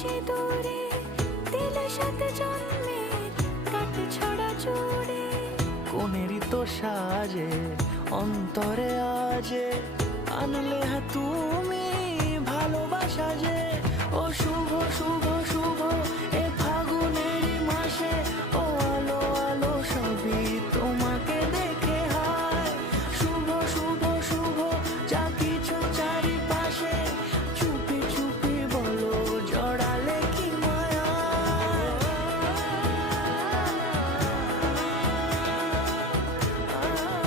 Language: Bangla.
সিঁদুরে দিলে সাথে জন্মের কাট ছড়া জুড়ে। কোনেরই তো সাজে অন্তরে আজে আনলে তুমি ভালোবাসা যে। ও শুভ শুভ